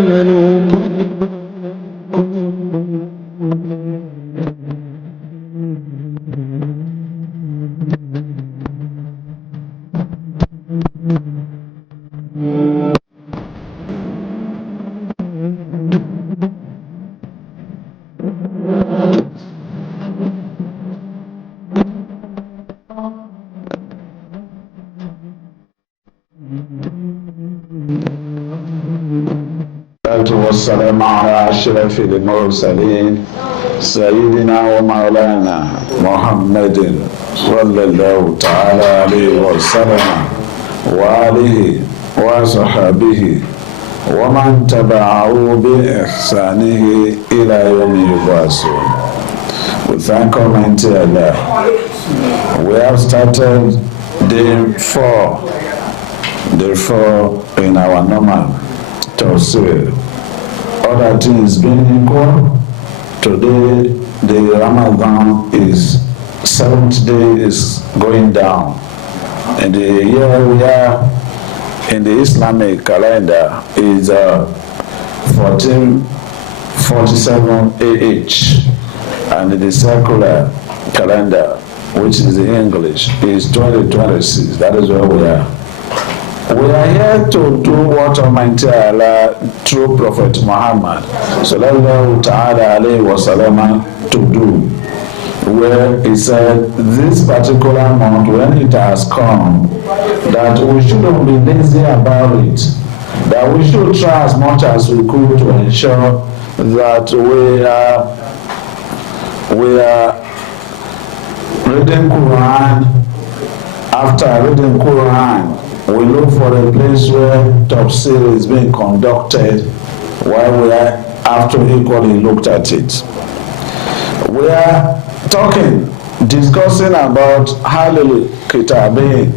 آمنوا والسلام على أشرف المرسلين سيدنا ومولانا محمد صلى الله تعالى عليه وسلم وآله وصحبه ومن تبعه بإحسانه إلى يوم يبعثون. We thank Almighty Allah. We have started day 4 in our normal Tesfeer. Other things being equal, today the Ramadan is 7th day is going down. And the year we are in the Islamic calendar is 1447 AH, and the secular calendar, which is the English, is 2026. That is where we are. We are here to do what Almighty Allah through Prophet Muhammad sallallahu ta'ala alayhi wa sallam to do, where he said this particular month, when it has come, that we shouldn't be lazy about it, that we should try as much as we could to ensure that we are reading Quran. After reading Quran, we look for a place where Tesfeer is being conducted while we are after equally looked at it. We are discussing about Ahlul Kitabin.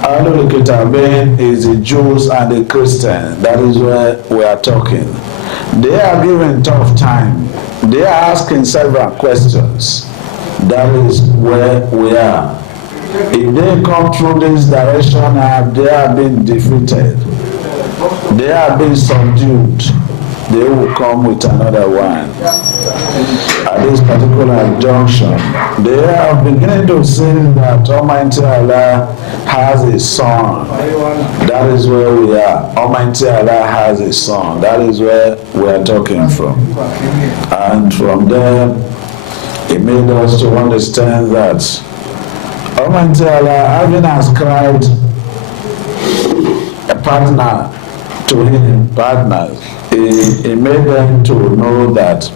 Ahlul Kitabin is the Jews and the Christians. That is where we are talking. They are given tough time. They are asking several questions. That is where we are. If they come through this direction, they have been defeated, they have been subdued, they will come with another one. At this particular junction, they are beginning to say that Almighty Allah has a son. That is where we are. Almighty Allah has a son. That is where we are talking from. And from there, it made us to understand that Almighty Allah, having ascribed a partner to him, partners, he made them to know that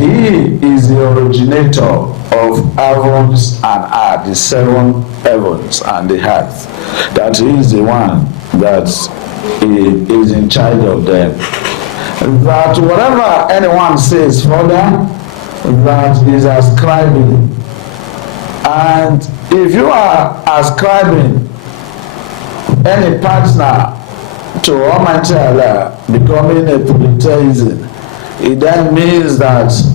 he is the originator of heavens and earth, the 7 heavens and the earth, that he is the one that he is in charge of them. That whatever anyone says further, that is ascribing. And if you are ascribing any partner to Almighty Allah, becoming a polytheism, it then means that is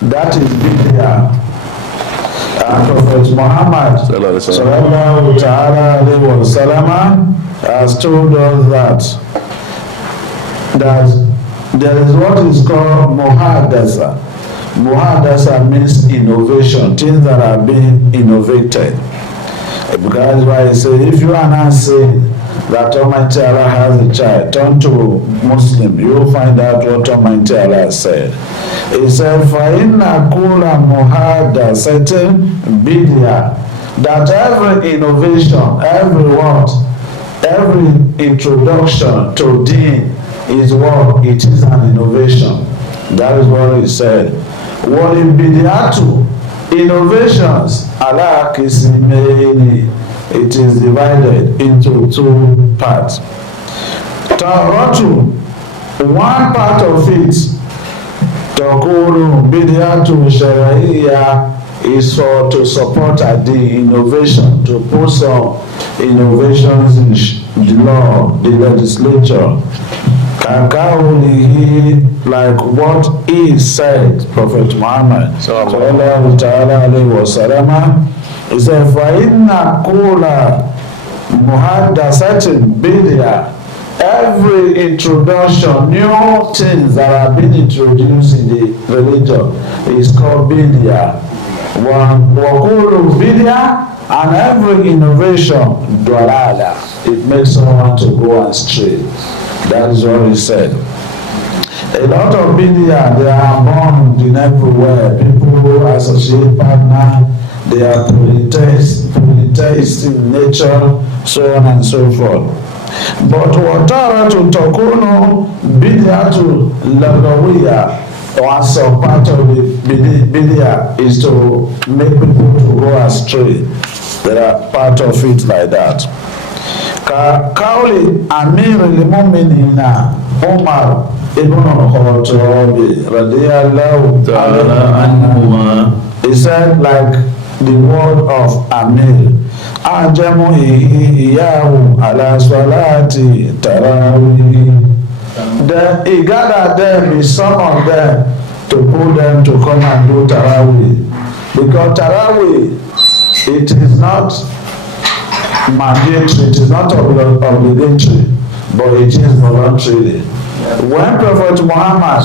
bid'ah. Prophet Muhammad sallallahu ta'ala alayhi wa sallam has told us that there is what is called muhadasa. Muhadasa means innovation, things that are being innovated. Because why he said, if you are not saying that Almighty Allah has a child, turn to Muslim, you will find out what Almighty Allah said. He said, فَإِنَّ كُلَّ مُحَدَّثَةٍ بِدْعَةٍ, that every innovation, every introduction to deen is what? It is an innovation. That is what he said. What in bid'atu, innovations, ala qismaini, it is divided into 2 parts. Ta'ratu, one part of it, takunu bid'atu shar'iyya, is for to support the innovation, to put some innovations in the law, the legislature. Like what he said, Prophet Muhammad sallallahu ta'ala alayhi wa sallam, he said, فَإِنَّ كُلَّ مُحَدَّثَةٍ بِدْعَةٍ, Every introduction, new things that have been introduced in the religion is called bid'ah. Wakulu bid'ah, and every innovation, dalala. It makes someone to go astray. That is what he said. A lot of bid'ah, they are born in everywhere. People associate partner, they are polytheists in nature, so on and so forth. But watara to takunu bid'atu lagawiya, or some part of the bid'ah is to make people to go astray. There are part of it like that. Kauli Amir al-Mu'minina Umar ibn al-Khattab radiyallahu ta'ala anhu. He said, like the word of Amir, Ajamu iyahu ala salati tarawih. Then he gathered them, he summoned them to put them to come and do tarawih. Because tarawih, it is not mandatory, it is not obligatory, but it is voluntary. When Prophet Muhammad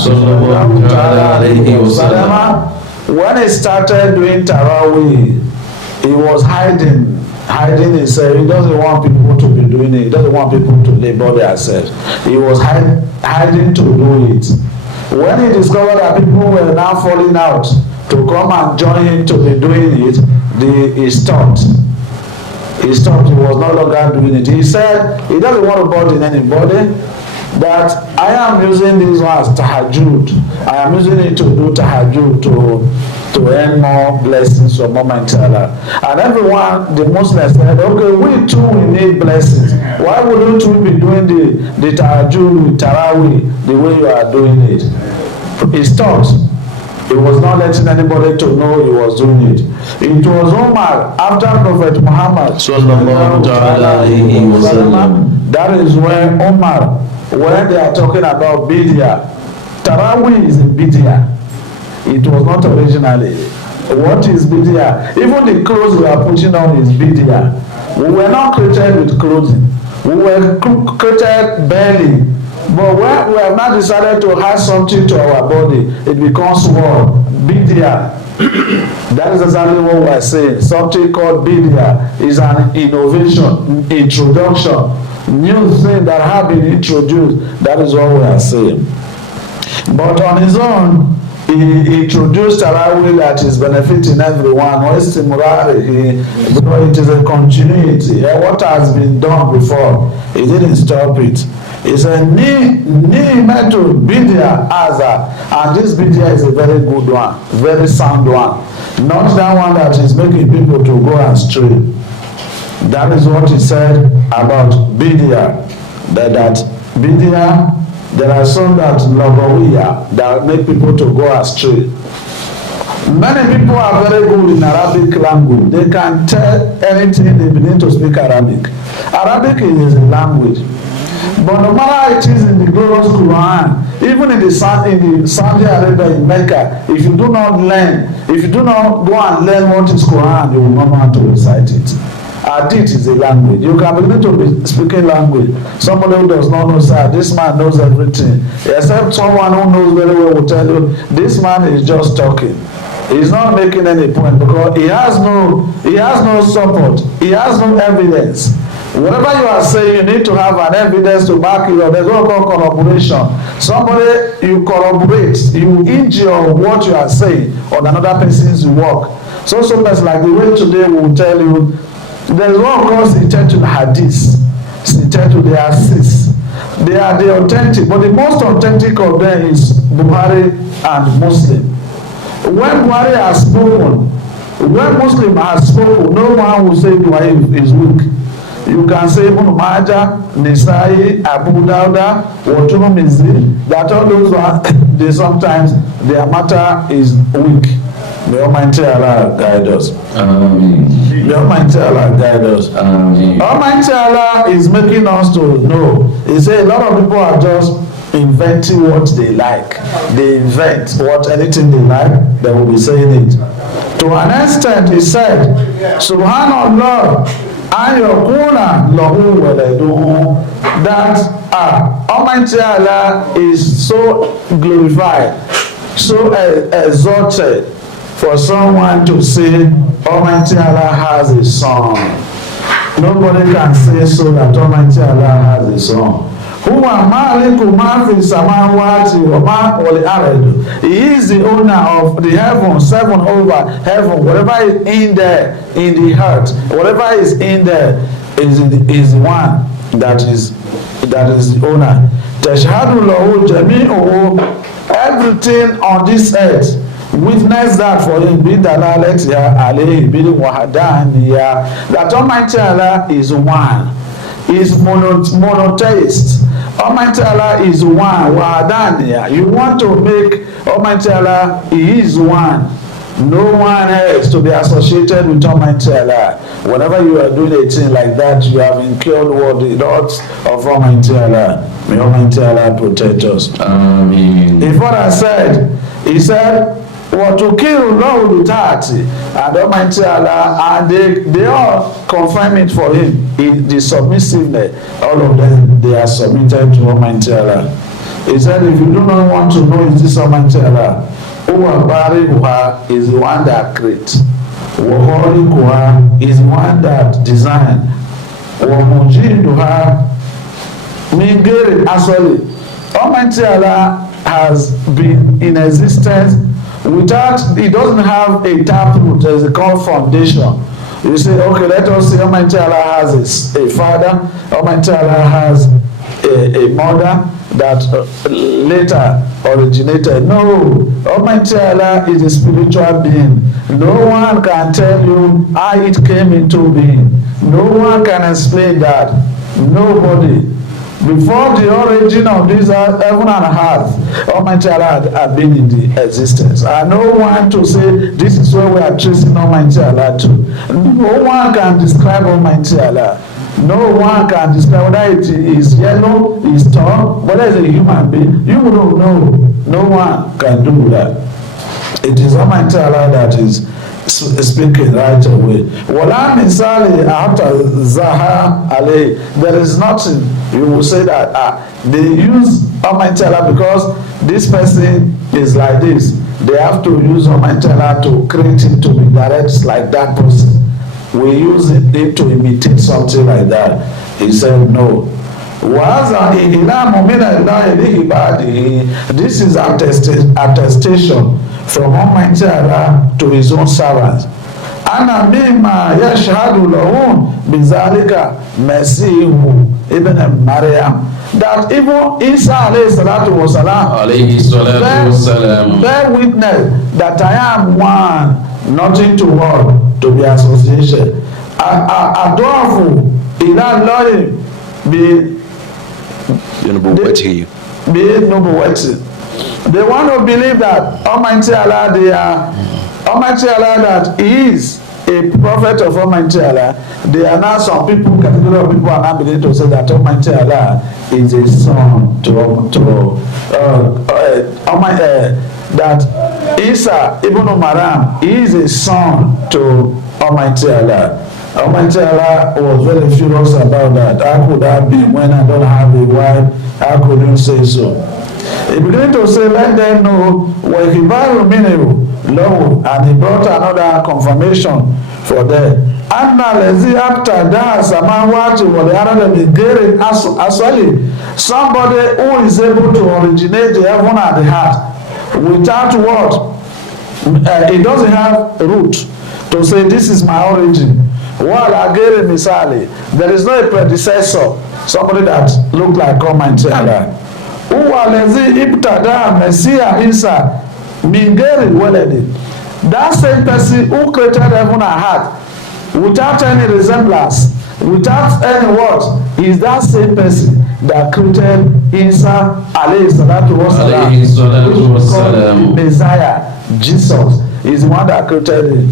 when he started doing tarawih, he was hiding himself. He doesn't want people to be doing it. He doesn't want people to labor themselves. He was hiding to do it. When he discovered that people were now falling out to come and join him to be doing it, he stopped. He was no longer doing it. He said he doesn't want to burden anybody, that I am using these ones tahajjud. I am using it to do tahajjud to earn more blessings from Almighty Allah. And everyone, the Muslims said, okay, we too we need blessings. Why wouldn't we be doing the tahajjud with tarawih the way you are doing it? He stopped. He was not letting anybody to know he was doing it. It was Umar after Prophet Muhammad. That is when Umar, when they are talking about bid'ah, tarawih is a bid'ah. It was not originally. What is bid'ah? Even the clothes we are putting on is bid'ah. We were not created with clothing. We were created barely. But when we have not decided to add something to our body, it becomes what? Bid'ah. That is exactly what we are saying. Something called bid'ah is an innovation, introduction, new thing that have been introduced. That is what we are saying. But on his own, he introduced tarawih that is benefiting everyone. Because it is a continuity. What has been done before, he didn't stop it. It's a new method, bid'ah aza, and this bid'ah is a very good one, very sound one, not that one that is making people to go astray. That is what he said about bid'ah. That bid'ah, there are some that lagawiya that make people to go astray. Many people are very good in Arabic language. They can tell anything they begin to speak Arabic. Arabic is a language. But no matter how it is in the glorious Quran, even in the Saudi Arabia, in Mecca, if you do not learn, if you do not go and learn what is Quran, you will not know how to recite it. Hadith is a language. You can begin to be speaking language. Somebody who does not know, sir, this man knows everything. Except someone who knows very well will tell you, this man is just talking. He's not making any point because he has no support. He has no evidence. Whatever you are saying, you need to have an evidence to back it up. There's what we call corroboration. Somebody, you corroborate, you injure what you are saying on another person's work. So much like the way today we will tell you, there's one called Sitatul Hadith. Sitatul, they are six. They are the authentic, but the most authentic of them is Buhari and Muslim. When Buhari has spoken, when Muslim has spoken, no one will say Buhari is weak. You can say Ibn Majah, Nisai, Abu Dawuda, Tirmidhi, that all those they sometimes their matter is weak. May Almighty Allah guide us. May Almighty Allah guide us. Almighty Allah is making us to know. He said a lot of people are just inventing what they like. They invent anything they like, they will be saying it. To an extent, he said, Subhanallah, ayọ̀kúnà lọ́hùn wẹ̀lẹ̀dùn, that Almighty Allah is so glorified, so exalted, for someone to say Almighty Allah has a son. Nobody can say so that Almighty Allah has a son. Huwa maliku ma fi samawati wa ma wal ard. He is the owner of the heavens, seven over heaven, whatever is in there, in the earth, whatever is in there is the one that is the owner. Tashhadu lahu jami'uhu, everything on this earth witness that for him, be dalalatiha alayhi bil wahdaniyya, that Almighty Allah is one, is monotheist. Almighty Allah is one, wahdaniyya. You want to make Almighty Allah, He is one. No one else to be associated with Almighty Allah. Whenever you are doing a thing like that, you have incurred what the wrath of Almighty Allah. May Almighty Allah protect us. Amen. The Father said, He said, وَتُكِرُ لَهُ بِتَعَتِهِ, and Almighty Allah, and they all confirm it for Him in the submissiveness. All of them, they are submitted to Almighty Allah. He said, if you do not want to know, is this Almighty Allah? Uwa is the one that creates. Wahorikuha is the one that designed. Wamujiduha mingere asoli. Almighty Allah has been in existence without, He doesn't have a taproot, as they call foundation. You say, okay, let us say Almighty Allah has a father, Almighty Allah has a mother that later originated. No, Almighty Allah is a spiritual being. No one can tell you how it came into being. No one can explain that. Nobody. Before the origin of this heaven and earth, Almighty Allah had been in the existence. And no one to say this is where we are tracing Almighty Allah to. No one can describe Almighty Allah. No one can describe whether it is yellow, is tall, whether it's a human being. You don't know. No one can do that. It is Almighty Allah that is speaking right away. Wala misali after Zaha Ali. There is nothing. You will say that they use Almighty Allah because this person is like this. They have to use Almighty Allah to create him to be direct like that person. We use it to imitate something like that. He said no. This is attestation from Almighty Allah to His own servants. Ana mimma yashhadu lahum bizalika Masihu ibn Maryam, that even Isa alayhi salatu wasalam bear witness that I am one, nothing to work, to be associated. Adofu ila Allahi bi nubuwwatihi. They want to believe that Almighty Allah, Almighty Allah, that He is a prophet of Almighty Allah. There are now some people, category of people are now beginning to say that Almighty Allah is a son that Isa ibn Maryam is a son to Almighty Allah. Almighty Allah was very furious about that. How could that be when I don't have a wife? How could you say so? He began to say, let them know what he low, and he brought another confirmation for them. Anna lezi after that samawati wal ardi bighairi asali, somebody who is able to originate the heaven and the earth without what? It doesn't have root to say this is my origin. While agere misali, there is no predecessor, somebody that looked like Almighty Allah. Uwalezi ibtada Messiah Isa mingeri weledi. That same person who created heaven and earth without any resemblance, without any word, is that same person that created Isa alayhi salatu wasalam, Messiah. Jesus is the one that created him.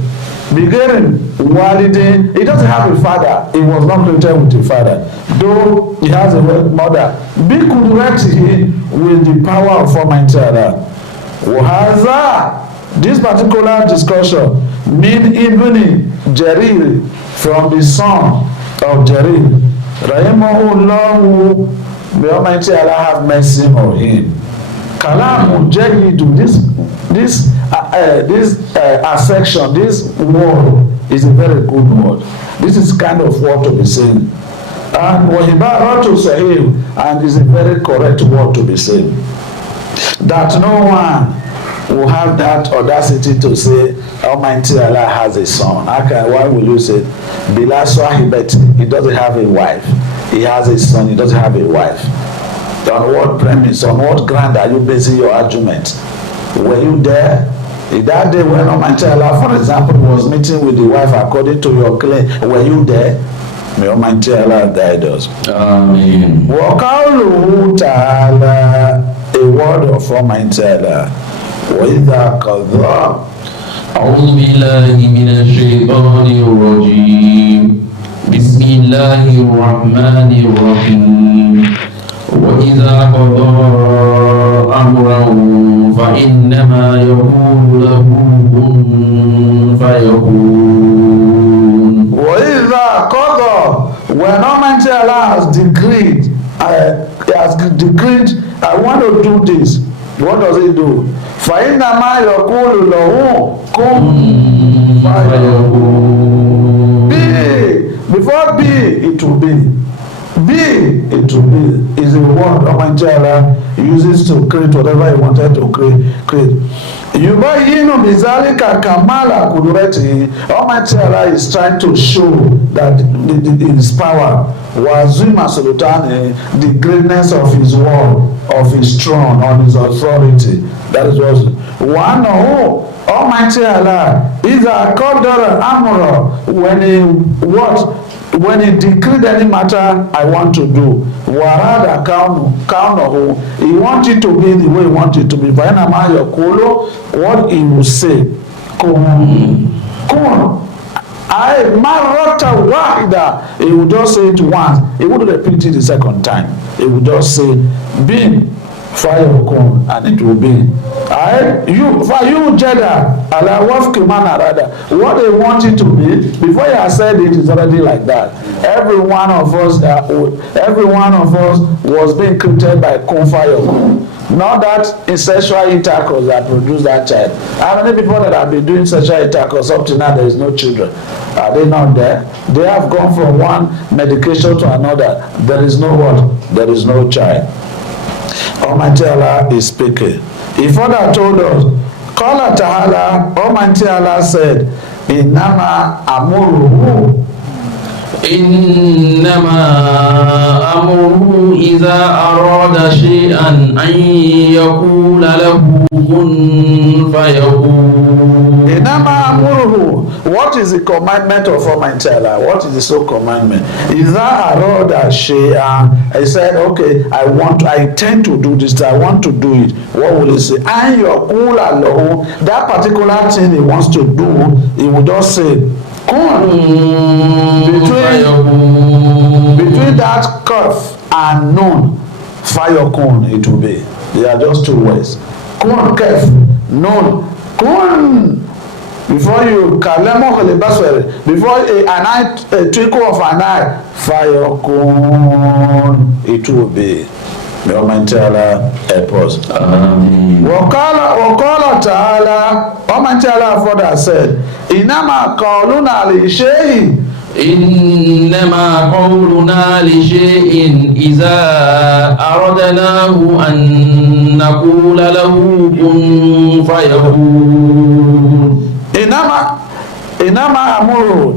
Beginning walidin, he doesn't have a father. He was not created with a father, though he has a mother. Be kudratihi, with the power of Almighty Allah. Wahaza, this particular discussion, min ibn Jarir, from the son of Jarir, Rahimahullah, may Almighty Allah have mercy on him. Kalamu Jahidu, this section, this word is a very good word. This is kind of word to be saying. And Wahibaratu Sahih, and is a very correct word to be saying. That no one will have that audacity to say Almighty Allah has a son. Okay, why will you say Bila Swahibet? He doesn't have a wife. He has a son. He doesn't have a wife. On what premise? On what ground are you basing your argument? Were you there? That day when Almighty Allah, for example, was meeting with the wife according to your claim, were you there? May Almighty Allah guide us. Amen. وَقَوْلُهُ تَعَالَى, a word of Almighty Allah. وَإِذَا قَضَى أعوذ بالله من الشيطان الرجيم بسم الله الرحمن الرحيم وإذا قضى أمرا فإنما يقول له كن فيكون. وَإِذَا قَضَى, when Almighty Allah has decreed, I want to do this, what does he do? فَإِنَّمَا يَقُولُ لَهُ كُن فَيَكُونُ. Be, before be, it will be. Be, it will be, is a word Almighty Allah uses to create whatever he wanted to create. Yubayinu bizalika kamala kudurati. Almighty Allah is trying to show that his power, wazima sultani, the greatness of his word, of his throne, on his authority. That is what one Almighty Allah is a qadara amra, when he decreed any matter I want to do, warada kaunahu, he wanted to be the way he wanted to be. Vainama yakulu, what he will say, kun, I marata wahida, he would just say it once, he wouldn't repeat it the second time, he would just say bin fire come, and it will be. You Jeddah, Allah wafki man arada. What they want it to be, before you have said it, is already like that. Every one of us was being created by kun fire. Not that in sexual intercourse that produced that child. How many people that have been doing sexual intercourse up to now, there is no children? Are they not there? They have gone from one medication to another. There is no what? There is no child. Almighty Allah is speaking. He further told us, Qala Ta'ala, Almighty Allah said, Innama amuruhu. إنما أمره إذا أراد شيئا أن يقول له كن فيكون. Innama amuruhu. What is the commandment of Almighty Allah? What is the sole commandment? Iza arada shay'an. He said, okay, I intend to do this, I want to do it. What will he say? An yaqula lahu. That particular thing he wants to do, he will just say, between that kaf and nun, fire kun, it will be. They are just two words. Kun kaf, nun, kun. Before you before a twinkle of an eye, fire kun, it will be. May Almighty Allah help us. Waqala ta'ala, Almighty Allah further said, Innama qawluna li shay'in. إنما قولنا لشيء إذا أردناه أن نقول له كن فيكون. Inama amuru.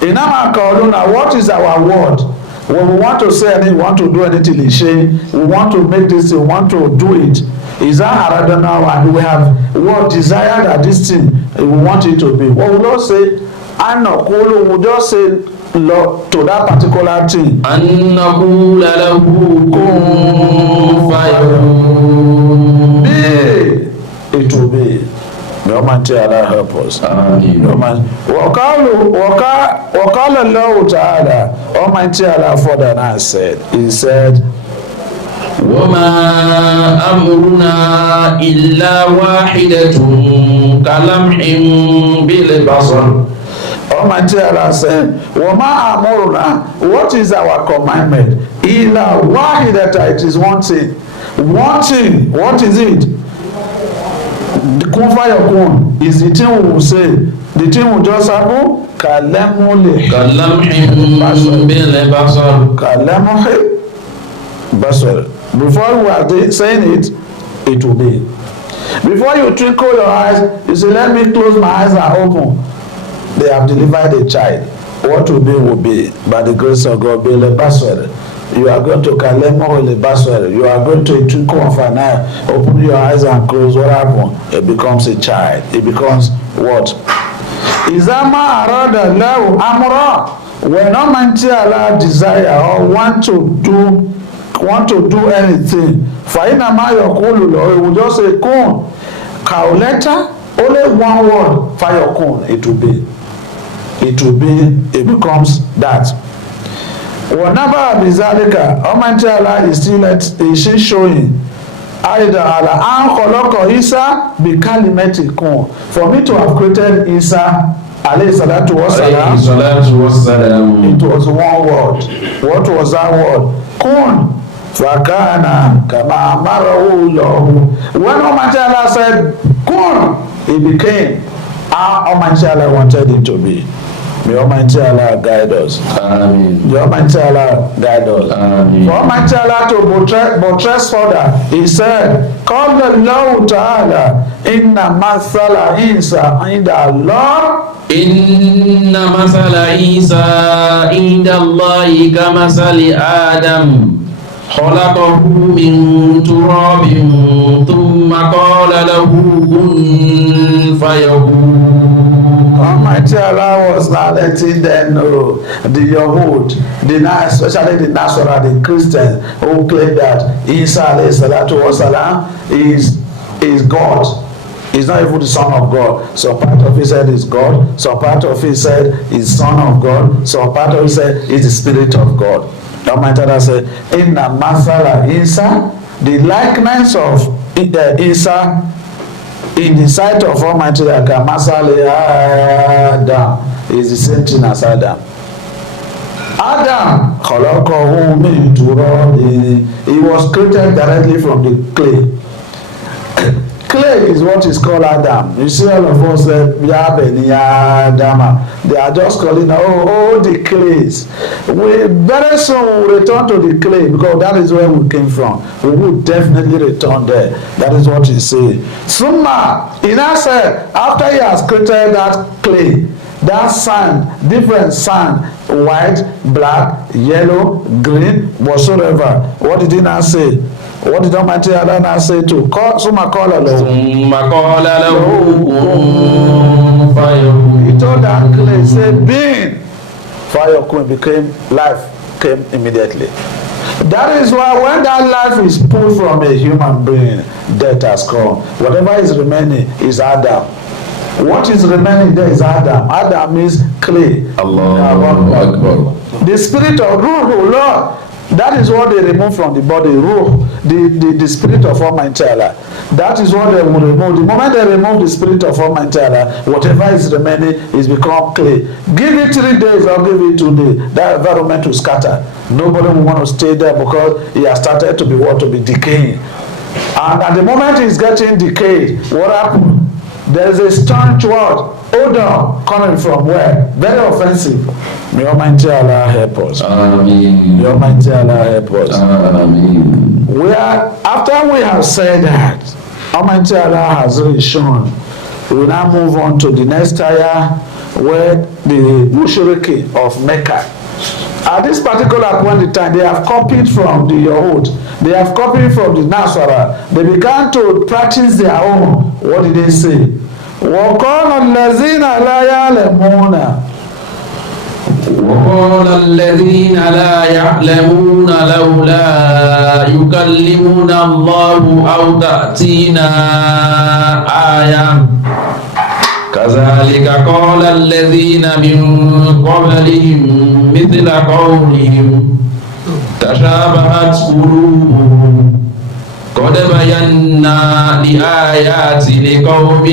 Inama qawluna. What is our word? When we want to say anything, we want to do anything in shame, we want to make this, we want to do it. Is that aradana, and we have what desire that this thing we want it to be. What we don't say, anakulu, we just say to that particular thing. Anakula lahu kun fayakun. Be, it will be. May Almighty Allah help us. Waqala Allahu Ta'ala, Almighty Allah further now said, he said, وما أمرنا إلا واحدة كلمح بالبصر. Almighty Allah said, Wama amuruna, what is our commandment? Ila wahidata, it is one thing. One thing, what is it? The kun fayakun is the thing we will say. The thing will just happen. Kalamul basar. Before we are saying it, it will be. Before you twinkle your eyes, you say, let me close my eyes and open. They have delivered a child. What will be by the grace of God. You are going to you are going to twinkle of an eye, open your eyes and close. What happens? It becomes a child. It becomes what? Izama arada lahu amra. When Almighty Allah desire or want to do anything, fainama yaqulu lahu, he will just say kun. Kauleta, only one word, fayakun, it will be. It will be, it becomes that. Whenever bizalika, Almighty Allah is still showing either Allah an khalaqa Isa bi kalimati kun. For me to have created Isa alayhi salatu wassalam, it was one word. What was that word? Kun fakana kama amarahu Allah. When Almighty Allah said kun, it became how Almighty Allah wanted it to be. May Almighty Allah guide us. Amen. May Almighty Allah guide us. Amen. For Almighty Allah to buttress further, He said, Qala Allahu Ta'ala, Inna mathala Isa inda Allah. Inna masala Isa inda Allahi kamasali Adam. Khalaqahu min turabin thumma qala lahu kun fayakun. Almighty Allah was not letting them know the Yahud, especially the Nasara, the Christians who claim that Isa alayhi salatu wasalam is God. He's not even the Son of God. Some part of it said is God. Some part of it said is Son of God. Some part of it said is the Spirit of God. Almighty Allah said, Inna masala Isa, the likeness of Isa in the sight of Almighty Allah, Kamasali Adam, is the same thing as Adam. Adam, khalaqahu min turab, he was created directly from the clay. Clay is what is called Adam. You see, all of us say, Ya Beni Adama. They are just calling, the clays. We very soon will return to the clay because that is where we came from. We will definitely return there. That is what he said. Summa, he now said, after he has created that clay, that sand, different sand, white, black, yellow, green, whatsoever. What did he now say? What did Almighty Allah now say to Summa qala lahu? He told that clay, say, being, fayakun, became life, came immediately. That is why when that life is pulled from a human being, death has come. Whatever is remaining is Adam. What is remaining there is Adam. Adam means clay. Allahu Akbar. The spirit of Ruh, Lord, that is what they remove from the body. Ruh, the spirit of Almighty Allah. That is what they will remove. The moment they remove the spirit of Almighty Allah, whatever is remaining is become clay. Give it 3 days or give it 2 days. That environment will scatter. Nobody will want to stay there because he has started to be decaying. And at the moment he's getting decayed, what happened? There is a strange word, odor, coming from where? Very offensive. May Almighty Allah help us. Amen. May Almighty Allah help us. Amen. After we have said that, Almighty Allah has really shown. We will now move on to the next ayah where the Mushriki of Mecca. At this particular point in time, they have copied from the Yahud. They have copied from the Nasara. They began to practice their own. What did they say? وَقَالَ الَّذِينَ لَا يَعْلَمُونَ وقال الذين لا يعلمون لولا يكلمنا الله أو تأتينا آية كذلك قال الذين من قبلهم مثل قولهم تشابهت قلوبهم قد بينا لآيات لقوم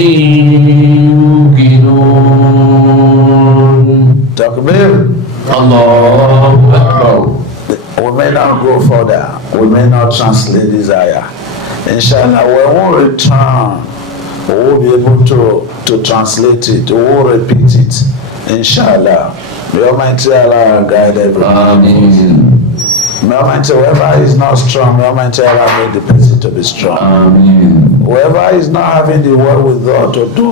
يوقنون Takbir. Allahu Akbar. We may not go further. We may not translate this ayah. Inshallah, when we return, we will be able to translate it. We will repeat it. Inshallah. May Almighty Allah guide everyone. Amen. May Almighty, whoever is not strong, may Almighty Allah make the person to be strong. Amen. Whoever is not having the word with God to do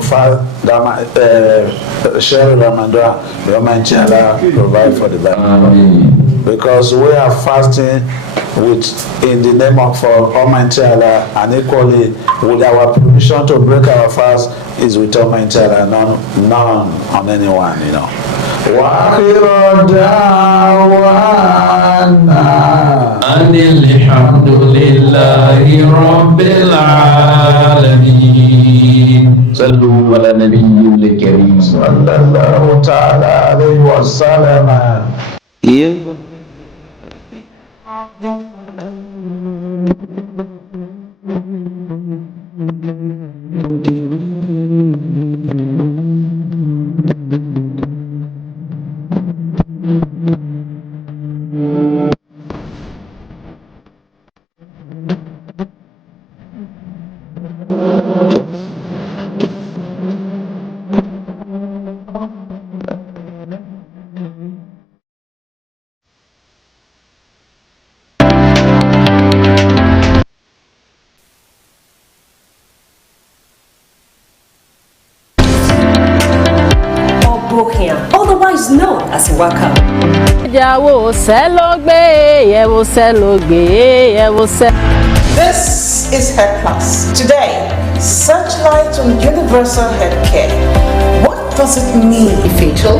share Ramadan, may Almighty Allah provide for the body. Amen. Because we are fasting in the name of Almighty Allah, and equally with our permission to break our fast is with Almighty Allah, none on anyone, you know. وآخر دعوانا أن الحمد لله رب العالمين. صلوا على النبي الكريم صلى الله تعالى عليه وسلم. Otherwise known as Waka. This is Head Plus. Today, searchlight on universal healthcare. What does it mean, fatal?